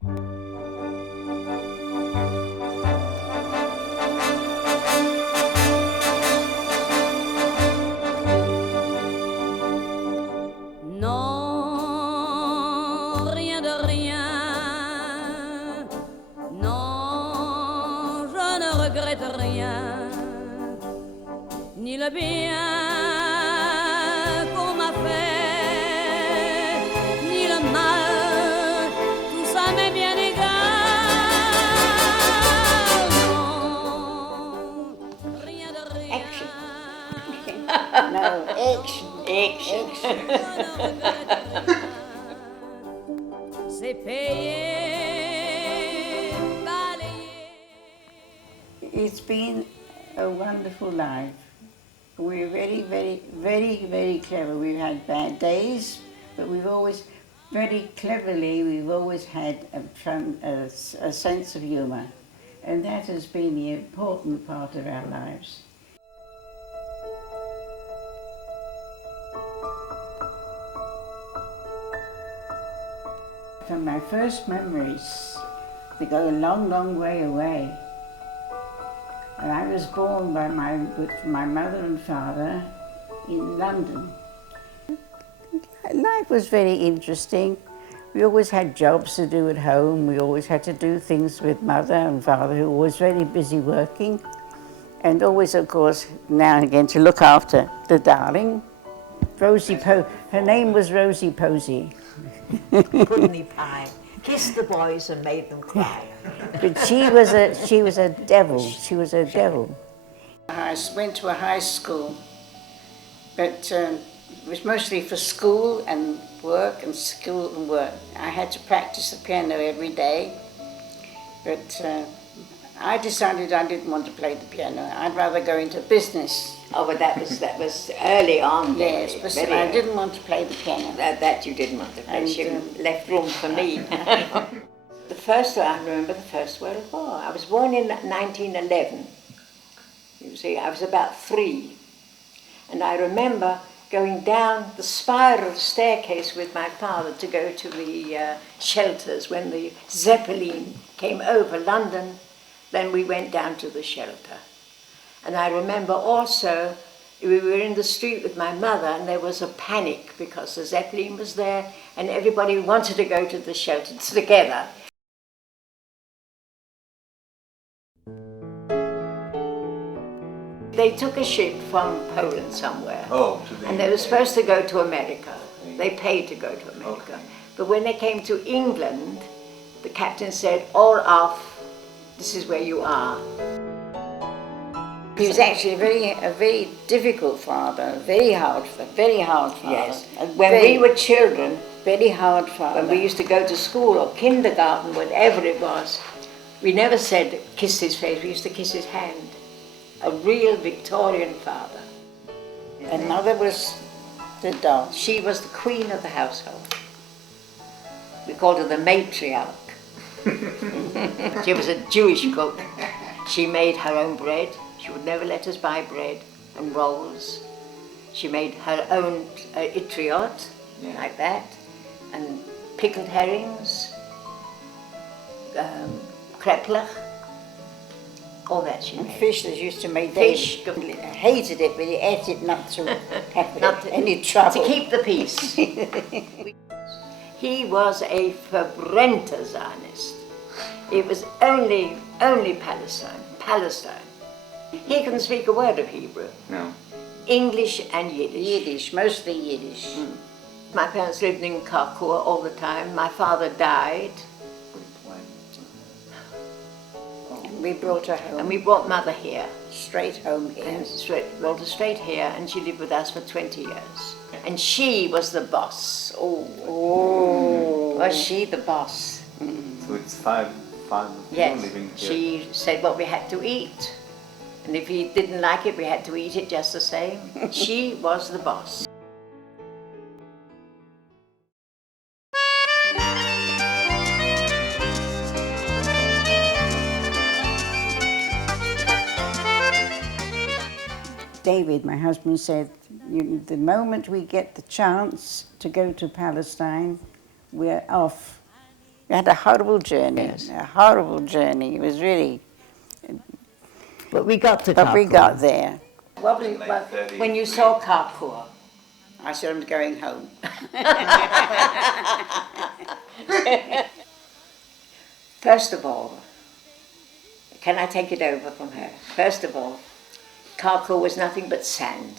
Non, rien de rien. Non, je ne regrette rien. Ni le bien qu'on m'a fait, ni le mal, tout ça m'est bien égal. Non, rien de rien. Action. No, action. Action. C'est payé, balayé. It's been a wonderful life. We're very, very, very, very clever. We've had bad days, but we've always, very cleverly, we've always had a sense of humour. And that has been the important part of our lives. From my first memories, they go a long, long way away. And I was born with my mother and father in London. Life was very interesting. We always had jobs to do at home. We always had to do things with mother and father, who were always very busy working. And always, of course, now and again to look after the darling, her name was Rosie Posey. Puddeny pie. Kissed the boys and made them cry. But she was a devil. She was a devil. I went to a high school, but it was mostly for school and work and school and work. I had to practice the piano every day, but I decided I didn't want to play the piano. I'd rather go into business. Oh, but that was early on. Yes, but I didn't want to play the piano. That you didn't want to play. And, She left room for me. I remember the First World War. I was born in 1911. You see, I was about 3. And I remember going down the spiral staircase with my father to go to the shelters when the Zeppelin came over London. Then we went down to the shelter. And I remember also, we were in the street with my mother and there was a panic because the Zeppelin was there and everybody wanted to go to the shelter together. They took a ship from Poland somewhere. And they were supposed to go to America. They paid to go to America. Okay. But when they came to England, the captain said, all off, this is where you are. He was actually a very difficult father, very hard father. Yes. When we were children, very hard father. When we used to go to school or kindergarten, whatever it was, we never said kiss his face, we used to kiss his hand. A real Victorian father. And mother was the doll. She was the queen of the household. We called her the matriarch. She was a Jewish cook. She made her own bread. She would never let us buy bread and rolls. She made her own itriot, like that, and pickled herrings, kreplach, all that she made. Fish that used to make Fish. Hated it, but he ate it not to have any trouble. To keep the peace. He was a verbrennter Zionist. It was only Palestine. He couldn't speak a word of Hebrew. No. English and Yiddish. Yiddish, mostly Yiddish. My parents lived in Karkur all the time. My father died. And we brought her home. And we brought mother here. Straight home here. And brought her straight here, and she lived with us for 20 years. And she was the boss. Oh. Was she the boss? So it's five of you living here. She said what we had to eat. And if we didn't like it, we had to eat it just the same. She was the boss. David, my husband, said, the moment we get the chance to go to Palestine, we're off. We had a horrible journey, Yes. a horrible journey. It was really, But we got to but we Karkur. got there. When you saw Karkur, I said, I'm going home. first of all, can I take it over from her? First of all, Karkur was nothing but sand.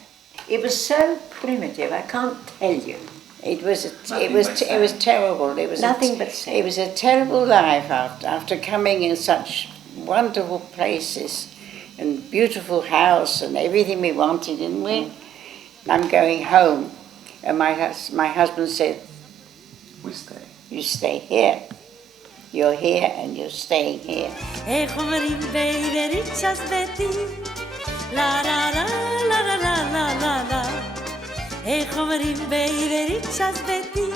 It was so primitive, I can't tell you. It was Nothing but sand. terrible. It was Nothing but sand. It was a terrible life after coming in such wonderful places and beautiful house and everything we wanted, didn't we? I'm going home, and my husband said, We stay. "You stay here. You're here, and you're staying here." איך אומרים בעברית שזבתי? לה לה לה לה לה לה לה לה לה. איך אומרים בעברית שזבתי?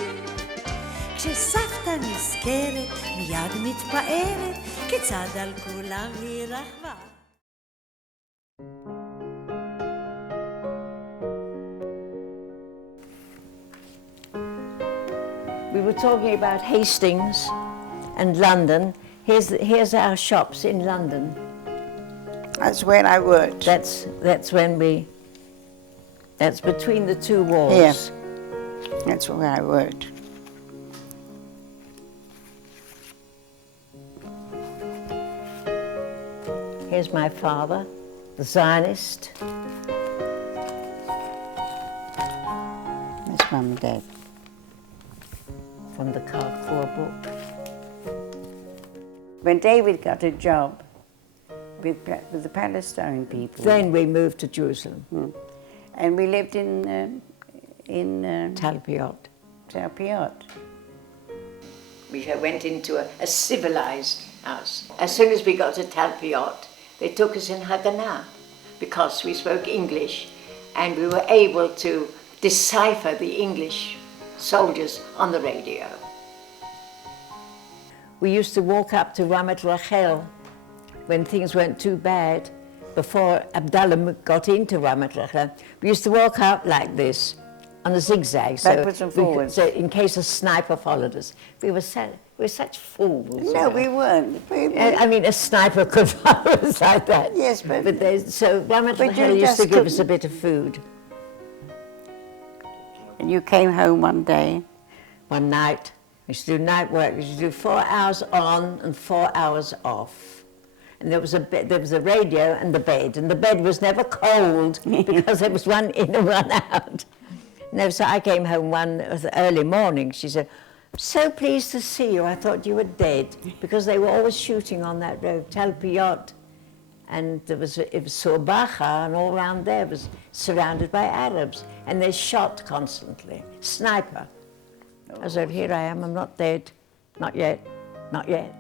כשסבתא נזכרת מיד מתפארת כיצד על כולם היא רכבה. We were talking about Hastings and London. Here's our shops in London. That's where I worked. That's when we. That's between the two walls. Here. That's where I worked. Here's my father, the Zionist. That's Mum and Dad. From the Karkur book. When David got a job with the Palestine people, Then we moved to Jerusalem, and we lived in Talpiot. Talpiot. We went into a civilized house. As soon as we got to Talpiot, they took us in Haganah because we spoke English and we were able to decipher the English soldiers on the radio. We used to walk up to Ramat Rachel when things weren't too bad. Before Abdallah got into Ramat Rachel, we used to walk up like this on a zigzag. Backwards and forwards. So in case a sniper followed us. We were such fools. No, we weren't. I mean, a sniper could follow us like that. Yes, but so Ramat But Rachel you used to just give us a couldn't- bit of food. And you came home one day. One night, we used to do night work. We used to do 4 hours on and 4 hours off. And there was a radio and the bed was never cold because there was one in and one out. No, so I came home one early morning. She said, "I'm so pleased to see you. I thought you were dead," because they were always shooting on that road, Talpiot, and it was Surbacha, and all around there was surrounded by Arabs, and they shot constantly, sniper. I said, "Here I am. I'm not dead, not yet, not yet."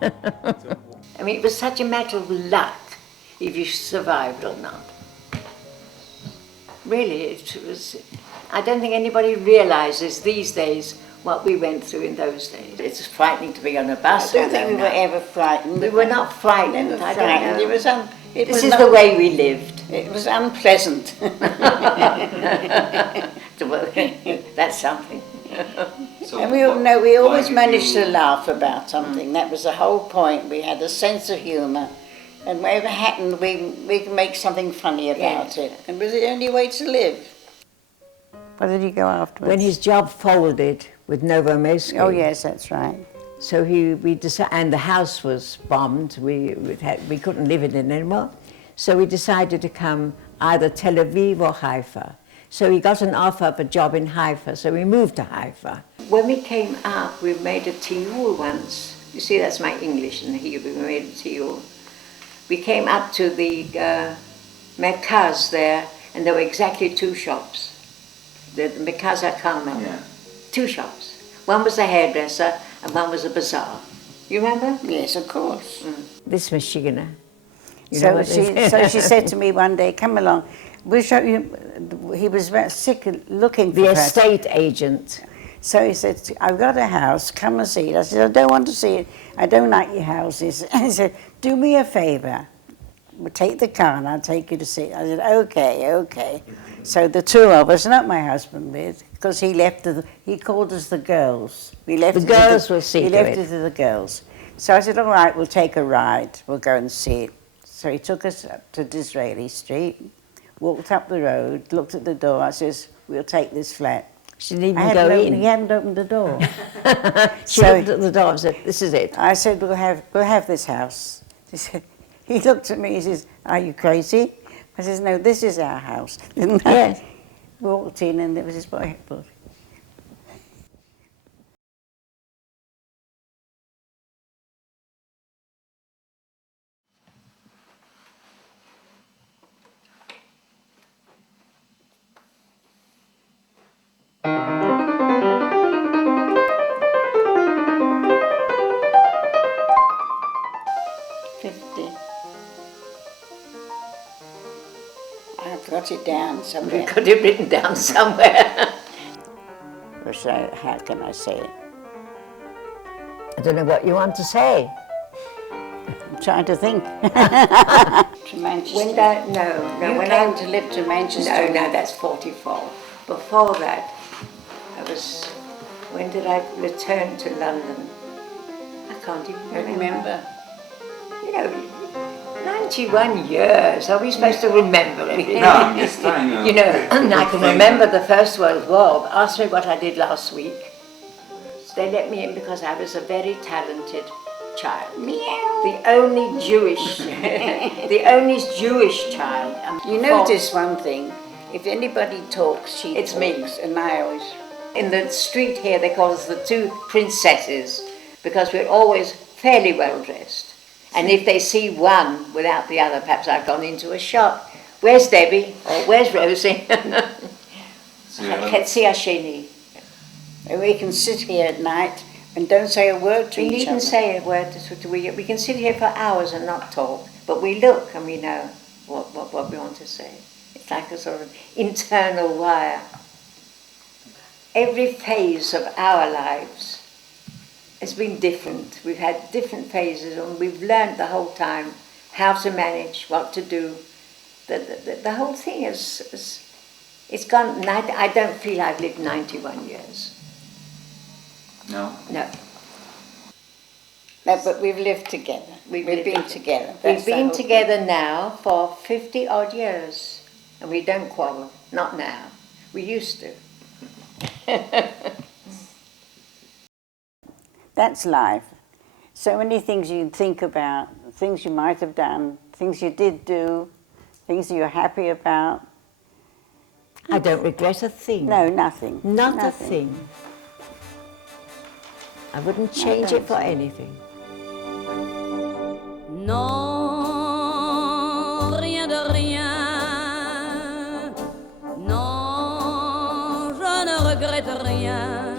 I mean, it was such a matter of luck if you survived or not. Really, it was. I don't think anybody realizes these days what we went through in those days. It's frightening to be on a bus. I don't think we were ever frightened. We were not frightened. Never I frightened. don't know. This is the way we lived. It was unpleasant. That's something. So And what- we why always did managed you- to laugh about something. That was the whole point. We had a sense of humour. And whatever happened, we could make something funny about it. And it was the only way to live. Where did he go afterwards? When his job folded with Novomosky. Oh, yes, that's right. So we decided, and the house was bombed. We couldn't live in it anymore. So we decided to come either Tel Aviv or Haifa. So he got an offer of a job in Haifa. So we moved to Haifa. When we came up, we made a tiyul once. You see, that's my English and Hebrew. We made a tiyul. We came up to the Mekaz there, and there were exactly 2 shops. The Mekaz HaKarmel. Yeah. 2 shops. One was a hairdresser and one was a bazaar. You remember? Yes, of course. This Michiganer. So she said to me one day, "Come along, we'll show you." He was very sick of looking for The her. estate agent. So he said, "I've got a house, come and see it." I said, "I don't want to see it. I don't like your houses." He said, "Do me a favour. we'll take the car and I'll take you to see it. I said, okay, okay. So the two of us, not my husband, because he called us the girls. We left The girls will see We to left it. it to the girls. So I said, all right, we'll take a ride. We'll go and see it. So he took us up to Disraeli Street, walked up the road, looked at the door. I says, we'll take this flat. She didn't even go in. He hadn't opened the door. She looked at the door and said, this is it. I said, we'll have this house. He looked at me, he says, are you crazy? I says, no, this is our house. Yes. We walked in and there was his boy. I've got it down somewhere. We've got it written down somewhere. How can I say it? I don't know what you want to say. I'm trying to think. To Manchester. When You came to live to Manchester. No, that's 44. Before that, when did I return to London? I can't even remember. You know, 91 years. Are we supposed to remember everything? No, I'm just trying to... You know, and I can remember the First World War. Ask me what I did last week. They let me in because I was a very talented child. Meow. The only Jewish child. You notice one thing, if anybody talks, she It's me. talks, and I always... In the street here, they call us the two princesses because we're always fairly well dressed. And if they see one without the other, perhaps I've gone into a shop. Where's Debbie? Or where's Rosie? Ketsi Asheni. And we can sit here at night and don't say a word to We each needn't other. say a word. We can sit here for hours and not talk, but we look and we know what we want to say. It's like a sort of internal wire. Every phase of our lives has been different. We've had different phases and we've learned the whole time how to manage, what to do. The whole thing it's gone. I don't feel I've lived 91 years. No? No. No, but we've lived together. We've been together. We've That's the been whole together now for 50 odd years and we don't quarrel. Not now. We used to. That's life. So many things you think about, things you might have done, things you did do, things you're happy about. I don't regret a thing. No, nothing. Not a Nothing. thing. I wouldn't change it for anything. Non, rien de rien. Non, je ne regrette rien.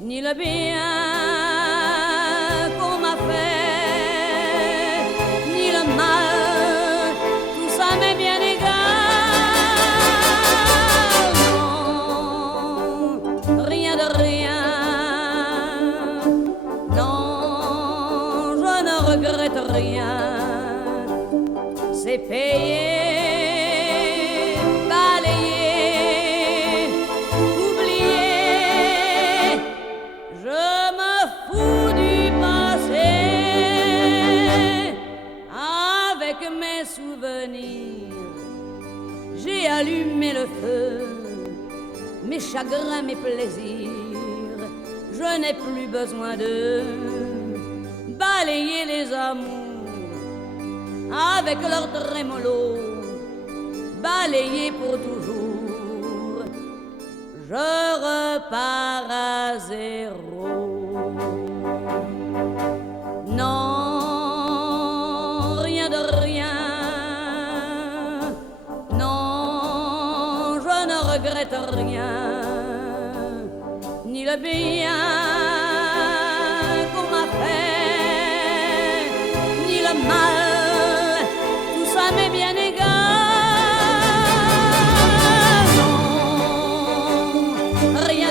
Ni le bien qu'on m'a fait, ni le mal, tout ça m'est bien égal. Non, rien de rien. Non, je ne regrette rien. C'est payé, balayé, oublié. Je me fous du passé. Avec mes souvenirs, j'ai allumé le feu. Mes chagrins, mes plaisirs, je n'ai plus besoin de balayer les amours avec leur trémolo, balayer pour toujours. Je repars à zéro. Non, rien de rien. Non, je ne regrette rien. Ni le bien qu'on m'a fait, ni le mal, tout ça m'est bien égal. Non, rien